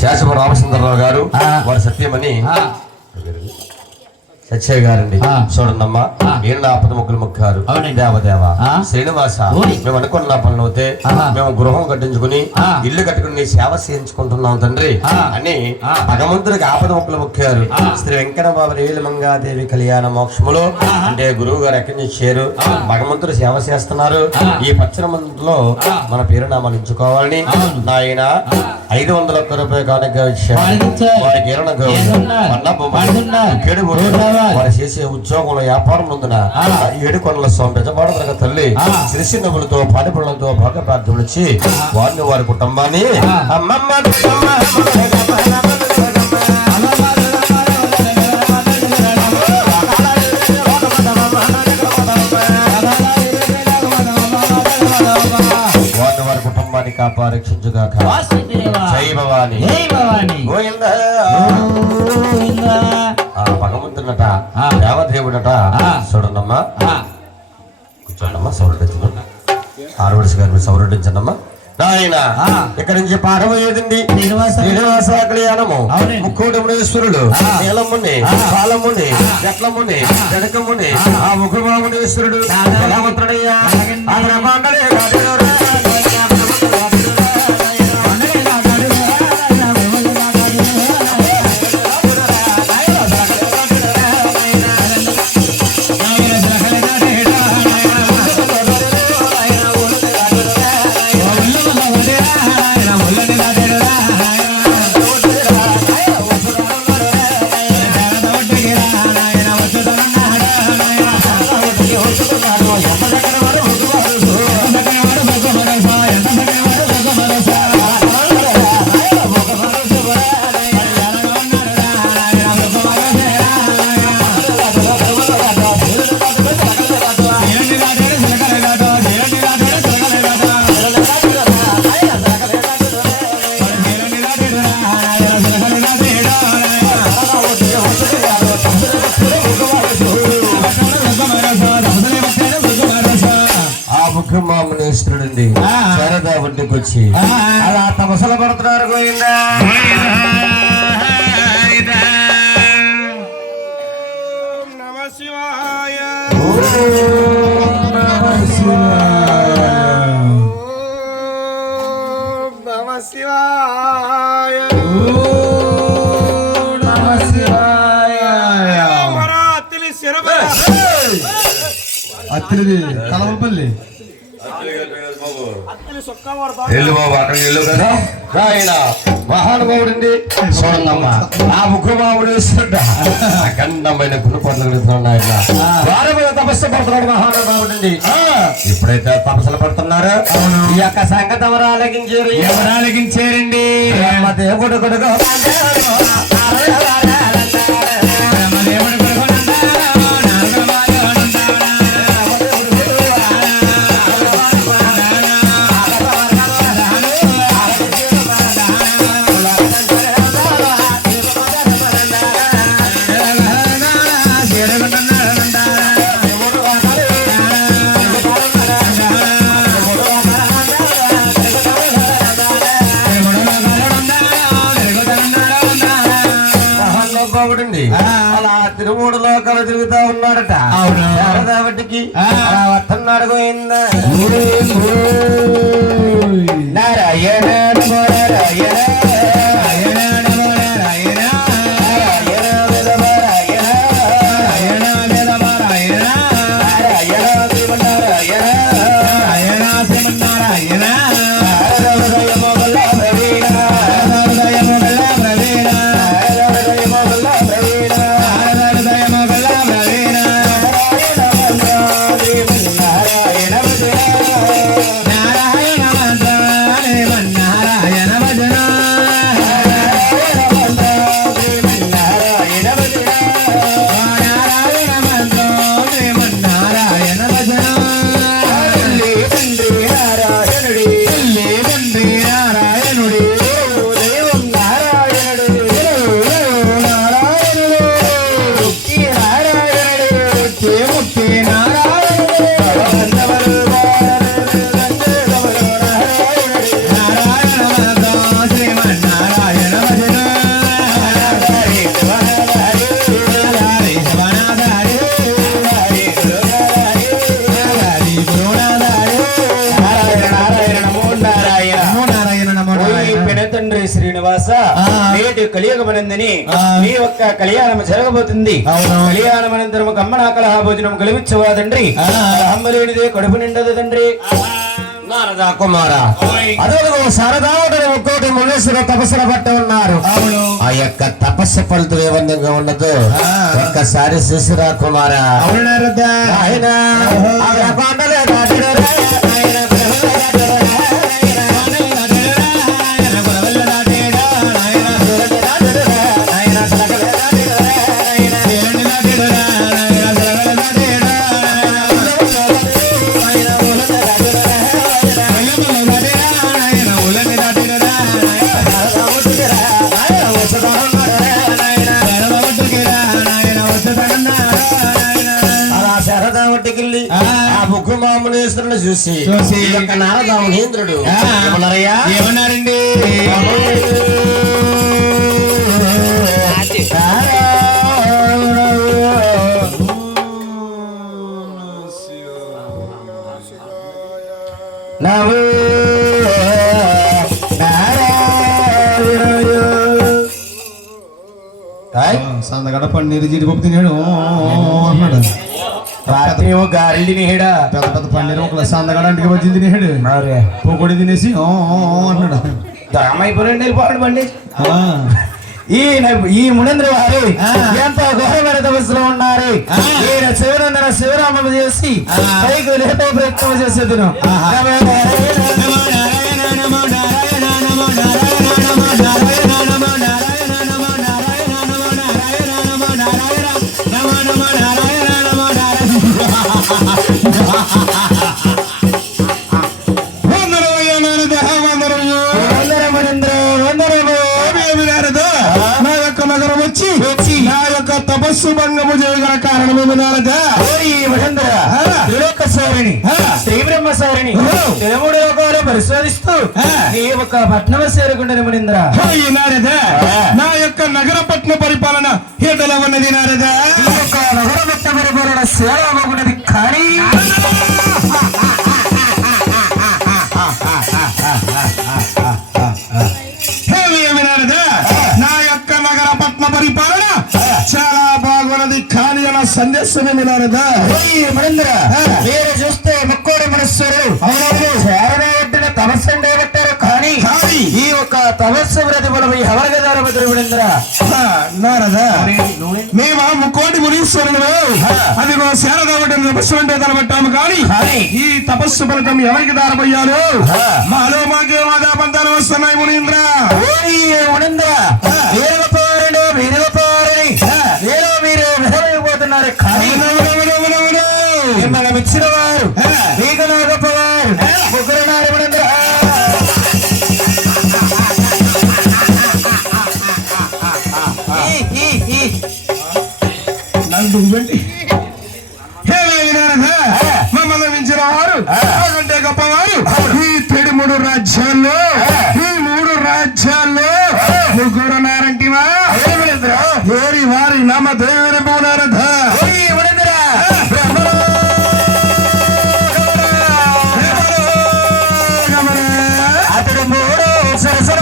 శాసన రామచంద్రరావు గారు వారి సత్యమని సత్యయ్య గారండి. చూడండమ్మా, ఈయన ఆపద ముగ్గులు మొక్కారు. దేవదేవ శ్రీనివాస, మేము అనుకున్న పనులు అవుతే మేము గృహం కట్టించుకుని ఇల్లు కట్టుకుని నీ సేవ చేయించుకుంటున్నాం తండ్రి అని భగవంతుడికి ఆపద ముగ్గులు మొక్కారు. శ్రీ వెంకట బాబు రేలమంగాదేవి కళ్యాణ మోక్షములో అంటే గురువు గారు ఎక్కడి నుంచి చేరు భగవంతుడు సేవ చేస్తున్నారు. ఈ పచ్చని మందులో మన పేరునామాలు ఇచ్చుకోవాలని నాయన 500 రూపాయలు కానుక వారు చేసే ఉద్యోగంలో వ్యాపారం నందున 7 కొండల స్వామి పెద్దపాడదరగ తల్లి సిరిసిన్నములతో పాడిపడులతో భాగ ప్రార్థనలు ఇచ్చి వారిని వారి కుటుంబాన్ని వారి కుటుంబాన్ని కాపారక్షించుగాక. జై భవాని గోవిందా. భగవంతుడట దేవదేవుడట. చూడండమ్మా, కూర్చోండమ్మా, సౌరడించడం ఆరవడిసి గారిని సౌరడించండమ్మా. నాయన ఇక్కడి నుంచి పాఠమయ్యేదండి శ్రీనివాస కళ్యాణము. ముక్కోటి మునీశ్వరుడు నీలముని కాలముని జట్లముని జడకముని ఆ ముఖమామునీశ్వరుడు బలవంతుడయ్యా ముఖ్యమామునేశ్వరుడి శారదా ఒడ్డుకి వచ్చి అలా తపసలు పడుతున్నారు. గోవిందా నమ శివాయ నమ శివాయ నమ శివాయ. అత్తిది కలవపల్లి మహానుభావుడి చూడమ్మా, ఆ ముఖమావుడు అఖండమైన గురుపడుతున్నాడు. తపస్సు పడుతున్నాడు మహానుభావుడి. ఎప్పుడైతే తపస్సులు పడుతున్నారో ఈ యొక్క సంగతి ఎవరు ఆలకించారండి? దేవుడు కొడుకు అలా తిరుమూడు లోకాలు తిరుగుతా ఉన్నాడట. శారదావటికి వస్తున్నాడు. గోవిందా నారాయణ నారాయణ నారాయణ కలియుగమనందని మీ యొక్క కళ్యాణం జరగబోతుంది. కళ్యాణం అనంతరం కమ్మనాకలహ భోజనం కలిపించవా తండ్రి. హమ్మలేనిదే కడుపు నిండదు తండ్రి. నారదా కుమారా, అదొక శారదావుడు ఒక్కోటి మునేశ్వర తపస్సుల పట్ట ఉన్నారు. ఆ యొక్క తపస్సు ఫలితం ఏ విధంగా ఉన్నదో ఒక్కసారి శిశురా కుమారా. మునేశ్వరుని చూసి నారద మహేంద్రుడు ఏమన్నారండి? సందగడ పన్నీరు జీడిపప్పు తినాడు అన్నాడు. రాత్రి గారెలు తినేడా, పెద్ద పెద్ద పన్నీరు ఒక సందగడ అంటికి వచ్చి తినేడు. పొగొడి తినేసి అన్నాడు. దామైపోయిన వెళ్ళిపోయాడు బండి. ఈ మునేంద్ర వారు ఎంత ఘోరమైన తపస్సులో ఉన్నారు. ఈయన శివనందన శివరామం చేసి పైకి లేపే ప్రయత్నం చేసేది. తపస్సు భంగము చేయగల కారణమేమి నారదా? శ్రీ బ్రహ్మసారిని తెలుగుడు లోకాలు పరిశోధిస్తూ నీ యొక్క పట్నం చేరుకుంటాను మునీంద్ర. నారదా, నా యొక్క నగర పట్న పరిపాలన ఏదలా ఉన్నది నారదా? ఈ యొక్క నగర పట్న పరిపాలన సేవ బాగున్నది. కానీ నా యొక్క నగర పట్న పరిపాలన చాలా బాగున్నది. కానీ అలా సందేశమే నారదా? మీరు చూస్తే ముక్కోడి మనస్సులు శారదావట్టిన తపస్సు పెట్టారు. కానీ ఈ యొక్క తపస్సు ప్రతిఫలం ఎవరికి ధరపతింద్ర నారదా? మేము ముక్కోటి మునీశ్వరులు అదిగో శారదావట్టిన తపస్సు అంటే ధరపెట్టాము. కానీ ఈ తపస్సు ఫలితం ఎవరికి దారపోయారు? మాలో మాకే మాదా పంతాలు వస్తున్నాయి మునీంద్ర. మునీంద్ర మీరు విధమైపోతున్నారు. కానీ మిమ్మల్ని ఇచ్చిన వారు మీకు నా గొప్పవారు ముగ్గురు నాడు మునీంద్ర. మమ్మల్ని మించిన వారు అంటే గొప్పవారు ఈ 3 రాజ్యాల్లో ముగ్గురు నారంటివా? వేరి వారి నమ్మ దేవుని పోనారథ. అతడు 3 సరసర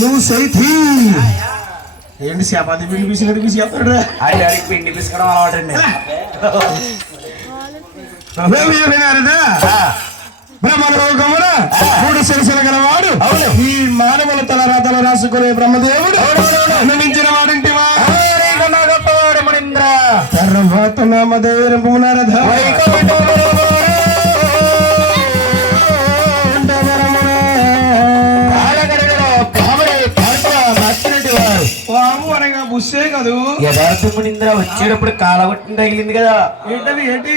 నువ్వు సైతి ఏంటి చేపతి పిండి పిసినట్టు పిసి చెప్తాడు. అడిగి పిండి పిసుకడం అలవాటండి. బ్రహ్మలోకమున 3 శిరస్సులు గలవాడు ఈ మానవుల తల రాతలు రాసుకునే బ్రహ్మదేవుడు మించిన వాడింటివా? గొప్పవాడు మునీంద్ర. తర్వాత నామదేవుని పునరథ బుస్సే కదూ. యథార్థ మునీంద్ర వచ్చేటప్పుడు కాలగొట్టిన తగిలింది కదా. ఏంటది? ఏంటి?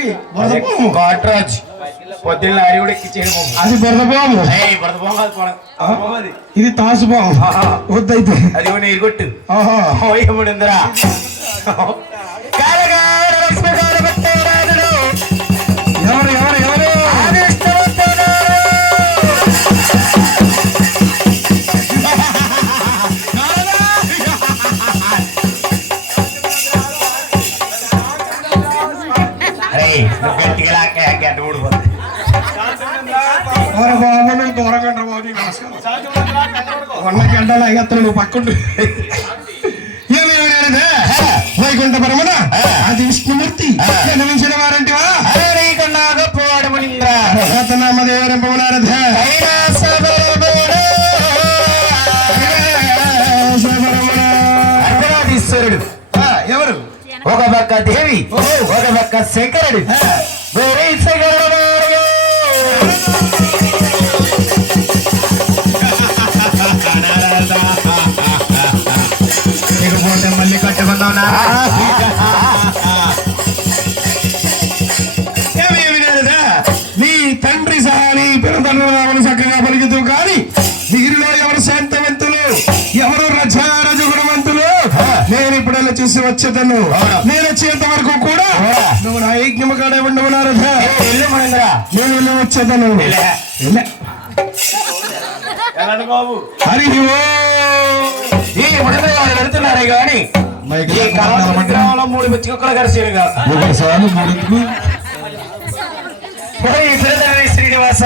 కాట్రాజ్ పొద్దున్న లారీ కూడా ఎక్కించేది. అది బురదపాము. ఇది తాసుపాము. వద్దయితే అది కూడా ఎరుగొట్టు మునీంద్ర. ఎవరు ఎవరు ఎవరు? గట్టిగా గడ్డ ఊడిపోతుంది. బాబు నువ్వు దూరంగా బాబు నీకు నమస్కారం. వంద గంటలు అయ్యత్తలు నువ్వు పక్కుంటు ఏమేమి వైకుంఠ పరమన అది విష్ణుమూర్తి జన్మించిన వారంటివా నామదేవరంపమునారథ అర్ధనాథీశ్వరుడు ఎవరు? ఒక పక్క దేవి ఒక పక్క శంకరుడు. ఇకపోతే మళ్ళీ కట్టుకుందాం నీ తండ్రి సహా నీ పిల్లలు చక్కగా పలికితూ కానీ వీరిలో ఎవరు శాంతవంతులు ఎవరు రజగుణవంతులు నేను ఇప్పుడెలా చూసి వచ్చేదను. నేను వచ్చేంత వరకు కూడా నువ్వు నా యజ్ఞము కాడే ఉండవున్నారు. నేను వెళ్ళి వచ్చేదను. హరి ఈ ఉడిమే వాళ్ళు వెళ్తున్నారే గాని ఈ గ్రామంలో 3 పిచ్చుకొక్కలు కలిసిగా శ్రీనివాస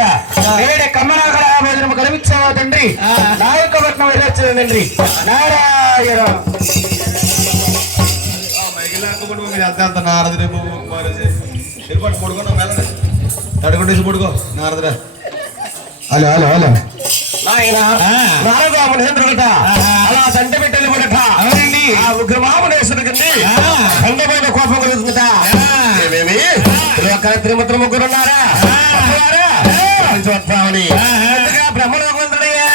వేడే కమ్మనాకర భోజనం కనిపించావా తండ్రి. నాయకపట్నం వెళ్ళొచ్చింది తండ్రి. నారాయణ పడుకో నారదరా. హలో హలో హలో నాయన నారదాముడేంద్రుడట అలా తంట పెట్టని పడట ఆ ఉగ్రమాముడేశ్వరుడి కండమైన కోపం కలుగుతుందట. ఏమేమి తిరుమతులు ముగ్గురున్నారా చూస్తామని బ్రహ్మలోకంతుడయ్యా.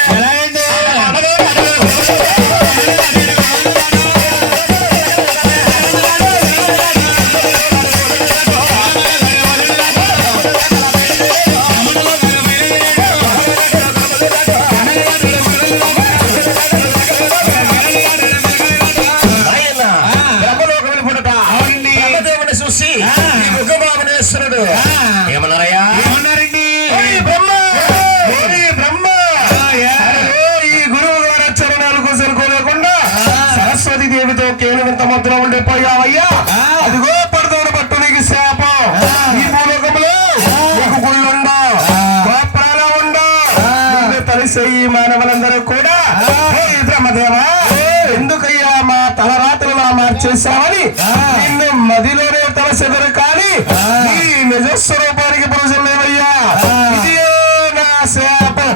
ఏమన్నారయ్యా? ఏమన్నారండి? ఈ గురువు గారి చరణాలకు సరుకోలేకుండా సరస్వతి దేవితో కేవలం మధ్యలో ఉండిపోయావయ్యా. అదిగో పడదోడు పట్టు నీకు శాపం. ఈ భూలోకంలో నీకు గుళ్ళుండో గోపురాలు ఉండో. తలిసే ఈ మానవులందరూ కూడా బ్రహ్మదేవా ఎందుకయ్యా మా తలరాత్రులా మార్చేశామని నిన్ను మదిలోనే తలసెదరు కానీ నీ నిజస్వరూపానికి పురుషులు లేవయ్యా. ఇది నా శాపం.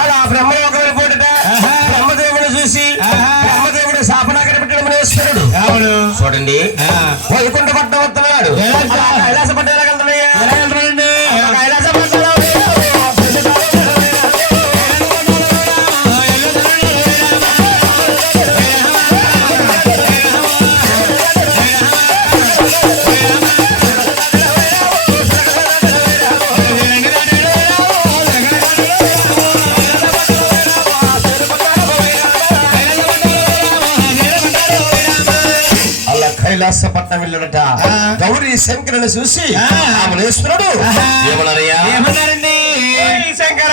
అలా బ్రహ్మలోకం వెళ్ళిపోట బ్రహ్మదేవుడు చూసి బ్రహ్మదేవుడు శాపనాకర పెట్టడం నేర్చుకున్నాడు. చూడండి వైకుంఠ పట్టణం వస్తున్నాడు. కైలాస పట్టణం ఎలా వెళ్తున్నాయ్యా? కైలాస పట్టణం కైలాసపట్నం వెళ్ళడట. గౌరీ శంకరుని చూసి ఆమె నేర్చుకున్నాడు. ఏమన్నారయ్యా? ఏమన్నారండి? శంకర